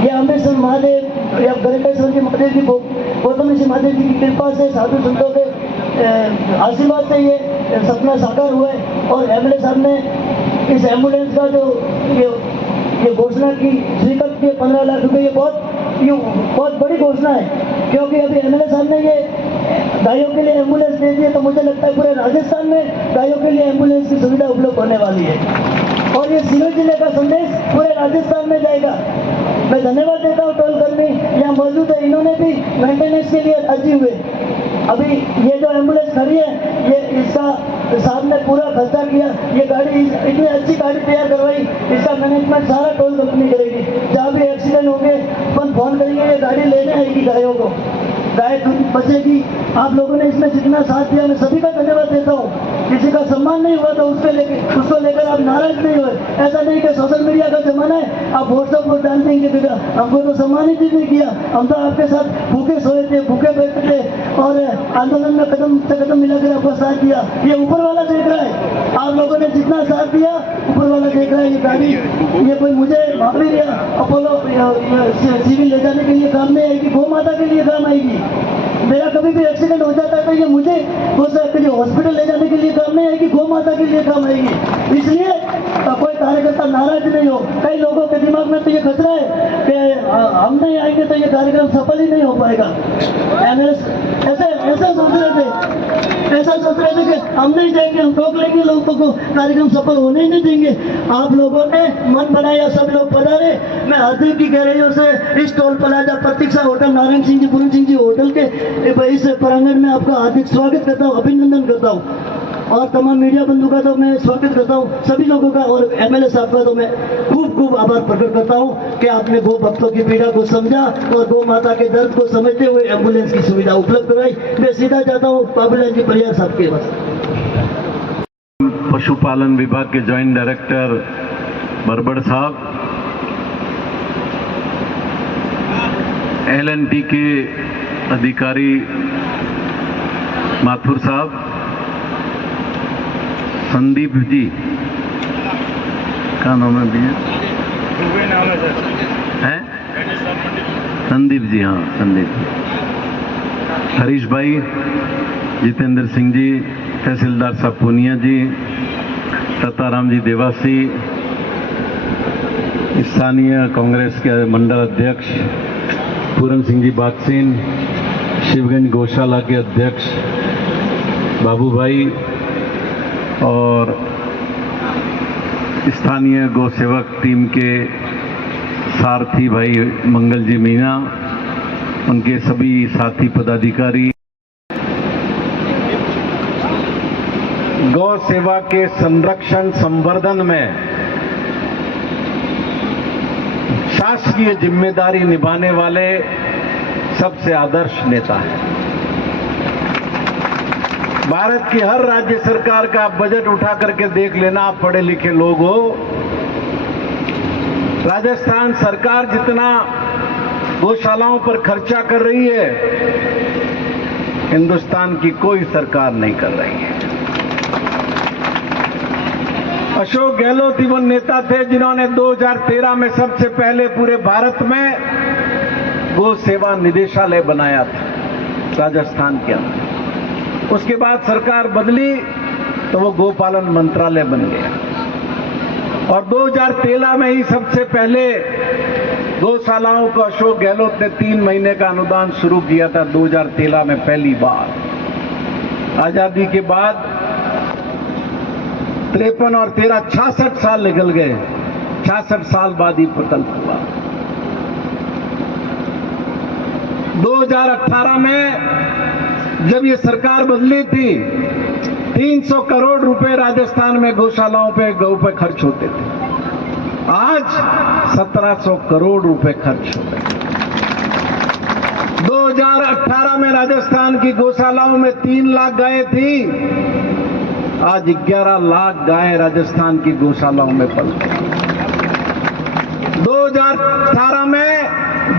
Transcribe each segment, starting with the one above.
या अम्बेश्वर महादेव या गणेश्वर जी महादेव जी गौतम ऋषि महादेव जी की कृपा से, साधु संतों के आशीर्वाद से ये सपना साकार हुआ है। और एमएलए साहब ने इस एम्बुलेंस का जो ये घोषणा की, स्वीकृत किए 15 लाख रुपए, ये बहुत बड़ी घोषणा है। क्योंकि अभी एमएलए साहब ने ये गायों के लिए एम्बुलेंस दे दी है, तो मुझे लगता है पूरे राजस्थान में गायों के लिए एम्बुलेंस की सुविधा उपलब्ध होने वाली है। और ये सिवनी जिले का संदेश पूरे राजस्थान में जाएगा। मैं धन्यवाद देता हूँ टोल कर्मी यहाँ मौजूद है, इन्होंने भी मेंटेनेंस के लिए राजी हुए। अभी ये जो एम्बुलेंस खड़ी है, ये इसका साहब ने पूरा खर्चा किया। ये गाड़ी इतनी अच्छी गाड़ी तैयार करवाई, इसका मैनेजमेंट सारा टोल कंपनी करेगी। जहाँ भी एक्सीडेंट होंगे अपन फोन करेंगे, ये गाड़ी लेने आएगी गायों को, गाय बचेगी। आप लोगों ने इसमें जितना साथ दिया, मैं सभी का धन्यवाद देता हूँ। किसी का सम्मान नहीं हुआ तो उसको लेकर आप नाराज नहीं हुए। ऐसा नहीं कि सोशल मीडिया का जमाना है, आप व्हाट्सएप पर डाल देंगे बेटा हमको तो सम्मानित ही नहीं किया, हम तो आपके साथ भूखे सोए थे, भूखे बैठे थे और आंदोलन में कदम से कदम मिलाकर आपका साथ दिया। ये ऊपर वाला देख रहा है, आप लोगों ने जितना साथ दिया ऊपर वाला देख रहा है। ये गाड़ी ये कोई मुझे महावीर या अपोलो सिविल ले जाने के लिए काम नहीं आएगी, गौ माता के लिए काम आएगी। मेरा कभी भी एक्सीडेंट हो जाता है तो ये मुझे हॉस्पिटल ले जाने के लिए काम नहीं आएगी, गौ माता के लिए काम आएगी। इसलिए कोई कार्यकर्ता नाराज नहीं हो। कई लोगों के दिमाग में तो ये खतरा है कि हम नहीं आएंगे तो ये कार्यक्रम सफल ही नहीं हो पाएगा। ऐसा सोच रहे थे कि हम नहीं जाएंगे, हम रोक लेंगे लोगों को, कार्यक्रम सफल होने ही नहीं देंगे। आप लोगों ने मन बनाया, सब लोग पधारे। मैं हार्दिक की गहराइयों से इस टोल प्लाजा प्रतीक्षा होटल, नारायण सिंह जी, पूरन सिंह जी होटल के इस प्रांगण में आपका हार्दिक स्वागत करता हूँ, अभिनंदन करता हूँ। और तमाम मीडिया बंधु का तो मैं स्वागत करता हूँ, सभी लोगों का। और एमएलए साहब का तो मैं खूब आभार प्रकट करता हूँ कि आपने गौ भक्तों की पीड़ा को समझा और गौ माता के दर्द को समझते हुए एम्बुलेंस की सुविधा उपलब्ध कराई। मैं सीधा जाता हूँ बाबूलाल जी परियार साहब के पास। पशुपालन विभाग के ज्वाइंट डायरेक्टर बरबड़ साहब, LNT के अधिकारी माथुर साहब, संदीप जी क्या नाम है भैया? है संदीप जी, हाँ संदीप जी, हरीश भाई, जितेंद्र सिंह जी, तहसीलदार साहब पूनिया जी, सताराम जी देवासी, स्थानीय कांग्रेस के मंडल अध्यक्ष पूरन सिंह जी बागसीन, शिवगंज गौशाला के अध्यक्ष बाबू भाई और स्थानीय गौ सेवक टीम के सारथी भाई मंगल जी मीना, उनके सभी साथी पदाधिकारी। गौ सेवा के संरक्षण संवर्धन में शासकीय जिम्मेदारी निभाने वाले सबसे आदर्श नेता हैं। भारत की हर राज्य सरकार का बजट उठा करके देख लेना, आप पढ़े लिखे लोग हो। राजस्थान सरकार जितना गौशालाओं पर खर्चा कर रही है, हिंदुस्तान की कोई सरकार नहीं कर रही है। अशोक गहलोत वो नेता थे जिन्होंने 2013 में सबसे पहले पूरे भारत में गौ सेवा निदेशालय बनाया था राजस्थान के अंदर। उसके बाद सरकार बदली तो वो गोपालन मंत्रालय बन गया और 2013 में ही सबसे पहले गौशालाओं को अशोक गहलोत ने 3 महीने का अनुदान शुरू किया था। 2013 में पहली बार। आजादी के बाद 53 और 13 66 साल निकल गए। 66 साल बाद ही प्रकल्प हुआ। 2018 में जब ये सरकार बदली थी, 300 करोड़ रुपए राजस्थान में गौशालाओं पे गौ पे खर्च होते थे। आज 1700 करोड़ रुपए खर्च हो गए। 2018 में राजस्थान की गौशालाओं में 3 लाख गायें थी, आज 11 लाख गायें राजस्थान की गौशालाओं में पलती। 2018 में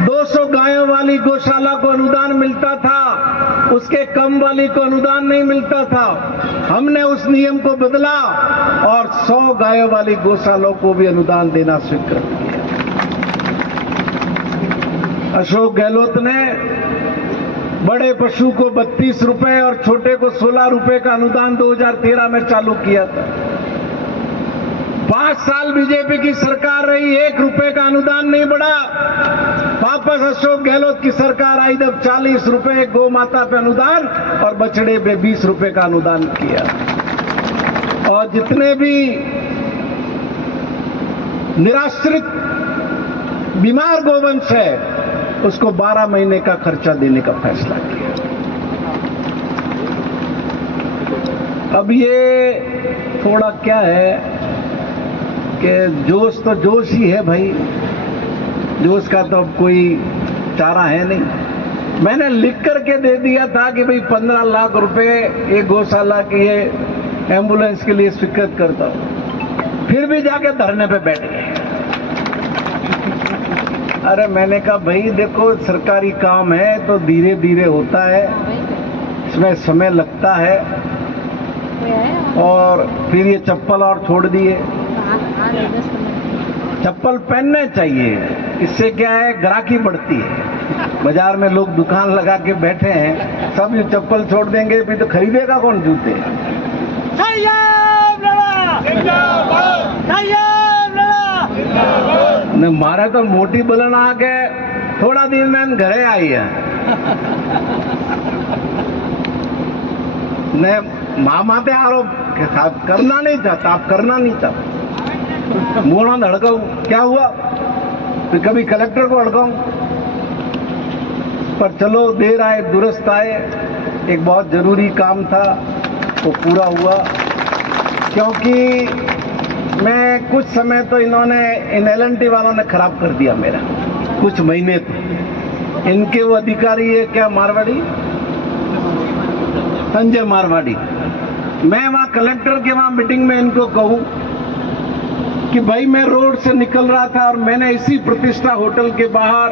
200 गायों वाली गौशाला को अनुदान मिलता था, उसके कम वाली को अनुदान नहीं मिलता था। हमने उस नियम को बदला और 100 गायों वाली गौशालाओं को भी अनुदान देना स्वीकृत किया। अशोक गहलोत ने बड़े पशु को 32 रुपए और छोटे को 16 रुपए का अनुदान 2013 में चालू किया था। 5 साल बीजेपी की सरकार रही, 1 रुपए का अनुदान नहीं बढ़ा। वापस अशोक गहलोत की सरकार आई, तब 40 रुपए गौ माता पे अनुदान और बछड़े पे 20 रुपए का अनुदान किया। और जितने भी निराश्रित बीमार गोवंश है उसको 12 महीने का खर्चा देने का फैसला किया। अब ये थोड़ा क्या है कि जोश तो जोश ही है भाई, जोश का तो अब कोई चारा है नहीं। मैंने लिख करके दे दिया था कि भाई 15 लाख रुपए एक गौशाला की ये एम्बुलेंस के लिए स्वीकृत करता हूं, फिर भी जाके धरने पे बैठ गए। अरे मैंने कहा भाई देखो सरकारी काम है तो धीरे धीरे होता है, इसमें समय लगता है। और फिर ये चप्पल और छोड़ दिए। चप्पल पहनने चाहिए, इससे क्या है ग्राहकी बढ़ती है। बाजार में लोग दुकान लगा के बैठे हैं, सब ये चप्पल छोड़ देंगे फिर तो खरीदेगा कौन जूते। ने मारे तो मोटी बलन आके थोड़ा दिन में घरे आई है ने माँ माते आरोप करना नहीं चाहता, आप करना नहीं चाहता। मोड़ा धड़काऊ क्या हुआ, फिर कभी कलेक्टर को अड़काऊं। पर चलो देर आए दुरुस्त आए, एक बहुत जरूरी काम था वो पूरा हुआ। क्योंकि मैं कुछ समय तो इन्होंने इन LNT वालों ने खराब कर दिया मेरा, कुछ महीने तो। इनके वो अधिकारी है क्या मारवाड़ी, संजय मारवाड़ी। मैं वहां कलेक्टर के वहां मीटिंग में इनको कहूं कि भाई मैं रोड से निकल रहा था और मैंने इसी प्रतिष्ठा होटल के बाहर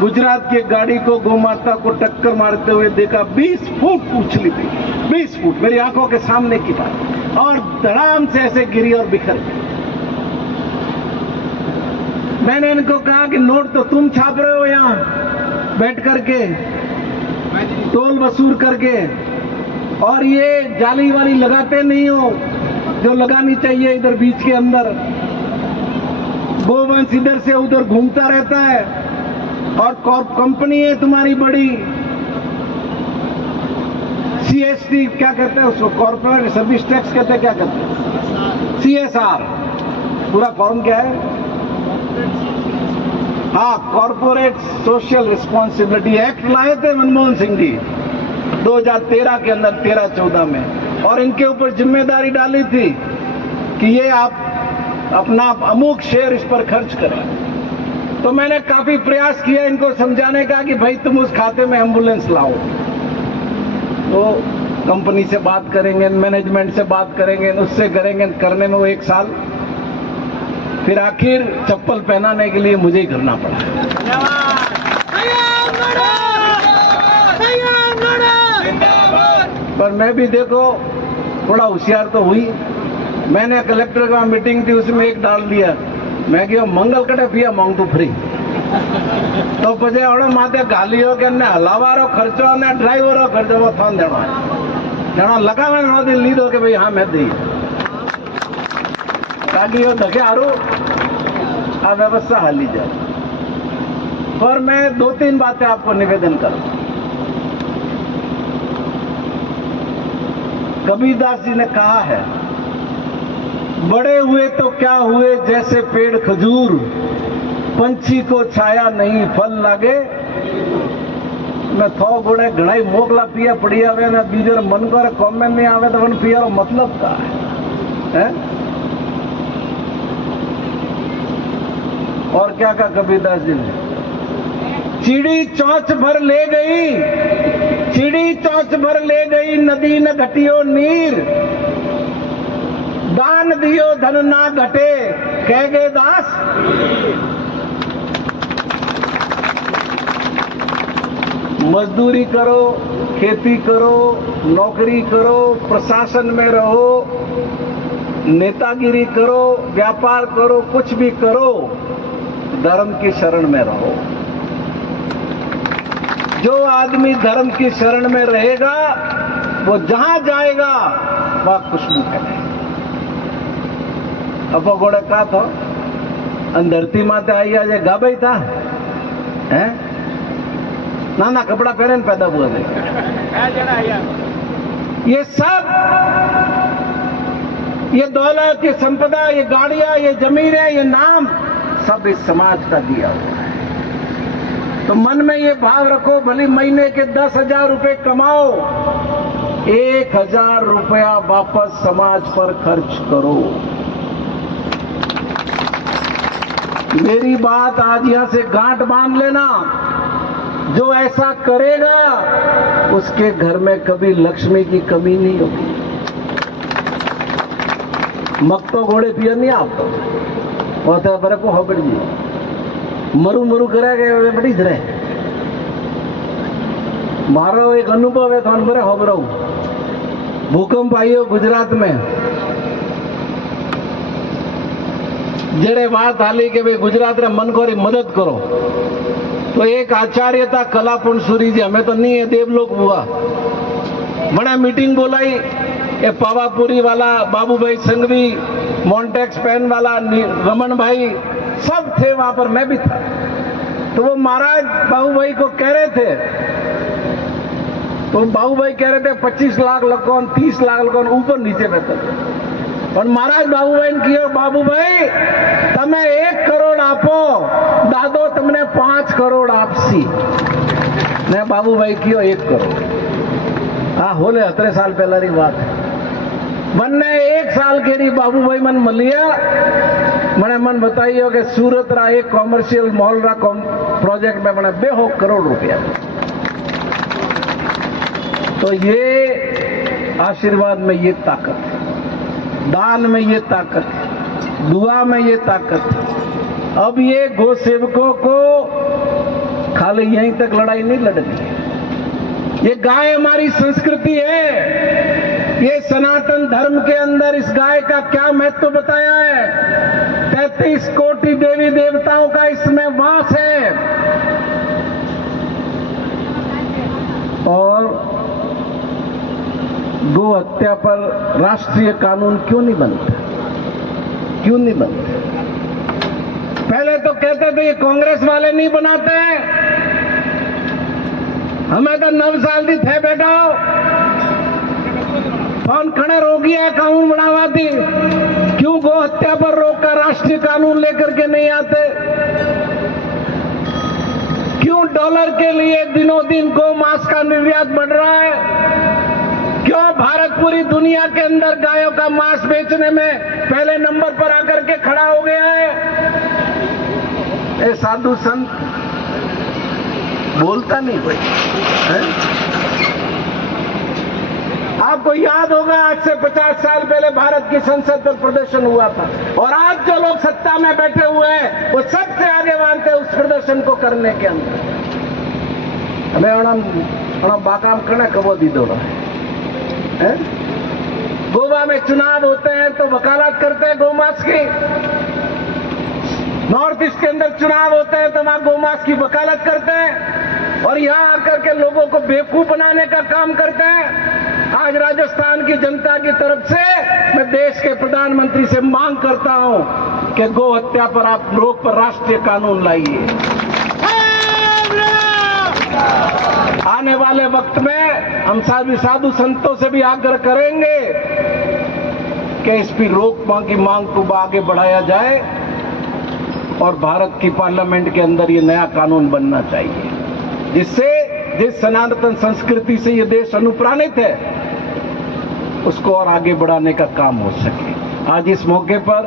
गुजरात की गाड़ी को गौ माता को टक्कर मारते हुए देखा। 20 फुट उछली थी, 20 फुट मेरी आंखों के सामने की बात, और धड़ाम से ऐसे गिरी और बिखर गई। मैंने इनको कहा कि नोट तो तुम छाप रहे हो यहां बैठ करके, टोल वसूल करके, और ये जाली वाली लगाते नहीं हो जो लगानी चाहिए इधर बीच के अंदर। गोवंश इधर से उधर घूमता रहता है और कंपनी है तुम्हारी बड़ी CST क्या कहते हैं उसको, कॉर्पोरेट सर्विस टैक्स कहते हैं, क्या कहते हैं CSR, पूरा फॉर्म क्या है, हाँ कॉर्पोरेट सोशल रिस्पॉन्सिबिलिटी एक्ट लाए थे मनमोहन सिंह जी 2013 के अंदर, 13-14 में। और इनके ऊपर जिम्मेदारी डाली थी कि ये आप अपना अमुक शेयर इस पर खर्च करें। तो मैंने काफी प्रयास किया इनको समझाने का कि भाई तुम उस खाते में एम्बुलेंस लाओ। तो कंपनी से बात करेंगे, मैनेजमेंट से बात करेंगे, उससे करेंगे, करने में वो 1 साल, फिर आखिर चप्पल पहनाने के लिए मुझे ही करना पड़ा। पर मैं भी देखो थोड़ा होशियार तो हुई। मैंने कलेक्टर का मीटिंग थी उसमें एक डाल दिया, मैं क्या मंगल कटे पिया मांग तो फ्री। तो पछे आवड़े माथे गालियो के ने हलावारो खर्चो ने ड्राइवरो खर्चो वो थान देनो जणो लगावे नो दी लीधो के भाई हाँ मैं दी गालियो धके हारू आ व्यवस्था हाली जाए। पर मैं 2-3 बातें आपको निवेदन करूं। कबीरदास जी ने कहा है, बड़े हुए तो क्या हुए जैसे पेड़ खजूर, पंछी को छाया नहीं फल लागे। मैं थो गुड़े घणाई मोकला पिया पड़ी आवे ने बीजर मन को कॉमेंट नहीं आवे तो वन पिया मतलब का है? और क्या कहा कबीरदास जी ने, चिड़ी चौंच भर ले गई, चिड़ी चौंच भर ले गई नदी न घटियो नीर, दान दियो धन ना घटे कह गए दास। मजदूरी करो, खेती करो, नौकरी करो, प्रशासन में रहो, नेतागिरी करो, व्यापार करो, कुछ भी करो, धर्म की शरण में रहो। जो आदमी धर्म की शरण में रहेगा वो जहां जाएगा वहां खुशबू फैलेगी। अब गोड़े का तो धरती माते आई आज गाबाई था है ना कपड़ा पहने पैदा हुआ थे। ये सब, ये दौलत, ये संपदा, ये गाड़ियां, ये जमीनें, ये नाम सब इस समाज का दिया हुआ है। तो मन में ये भाव रखो, भली महीने के 10,000 रुपए कमाओ, 1,000 रुपया वापस समाज पर खर्च करो। मेरी बात आज यहां से गांठ बांध लेना, जो ऐसा करेगा उसके घर में कभी लक्ष्मी की कमी नहीं होगी। मग तो घोड़े पिया नहीं आप तो होता बरे को हबड़ जी मरु मरु करे बड़ी धरे। मारो एक अनुभव है तो बरे हबड़ू भूकंप आयो गुजरात में, जड़े बात हाली के भाई गुजरात रे मन को मदद करो, तो एक आचार्य था कलापुण सूरी जी, हमें तो नहीं है, देवलोक हुआ बड़ा मीटिंग बोलाई, ये पावापुरी वाला बाबूभाई संघवी, मॉन्टेक्स पेन वाला रमन भाई सब थे वहां पर, मैं भी था। तो वो महाराज बाबूभाई को कह रहे थे, तो बाबूभाई कह रहे थे 25 लाख लकोन 30 लाख लकोन ऊपर नीचे बेहतर, और महाराज बाबूभाई ने किया, बाबूभाई तमे 1 करोड़ आपो, दादो तमने 5 करोड़ आपसी ने बाबूभाई कियो 1 करोड़। हाँ होले 17 साल पहला री बात है। मन्ने 1 साल के री बाबूभाई मन मलिया, मैंने मन बताइयो कि सूरत रा एक कॉमर्शियल मॉल रा प्रोजेक्ट में मैंने 2 करोड़ रुपया। तो ये आशीर्वाद में ये ताकत है, दान में ये ताकत है, दुआ में ये ताकत है। अब ये गो सेवकों को खाली यहीं तक लड़ाई नहीं लड़नी। ये गाय हमारी संस्कृति है, ये सनातन धर्म के अंदर इस गाय का क्या महत्व बताया है। 33 कोटि देवी देवताओं का इसमें वास है। और गो हत्या पर राष्ट्रीय कानून क्यों नहीं बनता, क्यों नहीं बनता? पहले तो कहते थे ये कांग्रेस वाले नहीं बनाते हैं, हमें तो 9 साल दी थे बेटा कौन खड़े रोगी है कानून बनावा थी, क्यों गो हत्या पर रोक का राष्ट्रीय कानून लेकर के नहीं आते? क्यों डॉलर के लिए दिनों दिन गो मांस का निर्यात बढ़ रहा है? क्यों भारत पूरी दुनिया के अंदर गायों का मांस बेचने में पहले नंबर पर आकर के खड़ा हो गया है? ये साधु संत बोलता नहीं कोई है? आपको याद होगा आज से 50 साल पहले भारत की संसद पर प्रदर्शन हुआ था, और आज जो लोग सत्ता में बैठे हुए हैं वो सबसे आगे मानते हैं उस प्रदर्शन को करने के अंदर। हमें बाकाम करना कबो दी दो है? गोवा में चुनाव होते हैं तो वकालत करते हैं गोमांस की, नॉर्थ ईस्ट के अंदर चुनाव होते हैं तो वहां गोमांस की वकालत करते हैं, और यहां आकर के लोगों को बेवकूफ बनाने का काम करते हैं। आज राजस्थान की जनता की तरफ से मैं देश के प्रधानमंत्री से मांग करता हूं कि गो हत्या पर आप रोक पर राष्ट्रीय कानून लाइए। आने वाले वक्त में हम साधु संतों से भी आग्रह करेंगे कि इस पर रोक की मांग को आगे बढ़ाया जाए, और भारत की पार्लियामेंट के अंदर ये नया कानून बनना चाहिए, जिससे जिस सनातन संस्कृति से ये देश अनुप्राणित है उसको और आगे बढ़ाने का काम हो सके। आज इस मौके पर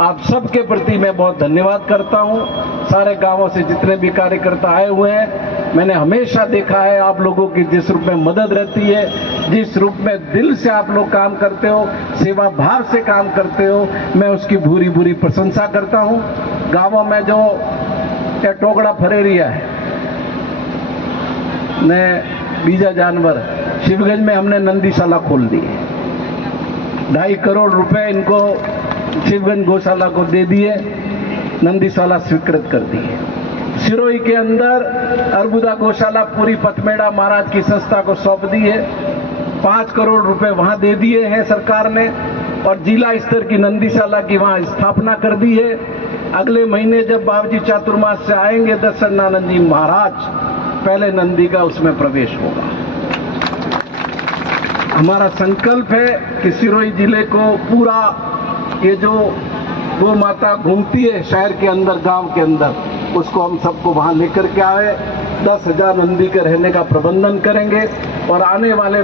आप सबके प्रति मैं बहुत धन्यवाद करता हूं। सारे गांवों से जितने भी कार्यकर्ता आए हुए हैं, मैंने हमेशा देखा है आप लोगों की जिस रूप में मदद रहती है, जिस रूप में दिल से आप लोग काम करते हो, सेवा भाव से काम करते हो, मैं उसकी भूरी भूरी प्रशंसा करता हूं। गांवों में जो टोकड़ा फरेरिया है ने बीजा जानवर, शिवगंज में हमने नंदीशाला खोल दी, 2.5 करोड़ रुपए इनको शिवगंज गौशाला को दे दिए, नंदीशाला स्वीकृत कर दी है। सिरोही के अंदर अर्बुदा गौशाला पूरी पथमेड़ा महाराज की संस्था को सौंप दी है। 5 करोड़ रुपए वहां दे दिए हैं सरकार ने और जिला स्तर की नंदीशाला की वहां स्थापना कर दी है। अगले महीने जब बाबूजी चातुर्मास से आएंगे दशरथानंद जी महाराज, पहले नंदी का उसमें प्रवेश होगा। हमारा संकल्प है कि सिरोही जिले को पूरा ये जो गौ माता घूमती है शहर के अंदर, गांव के अंदर, उसको हम सबको वहां लेकर के आए। 10,000 नंदी के रहने का प्रबंधन करेंगे और आने वाले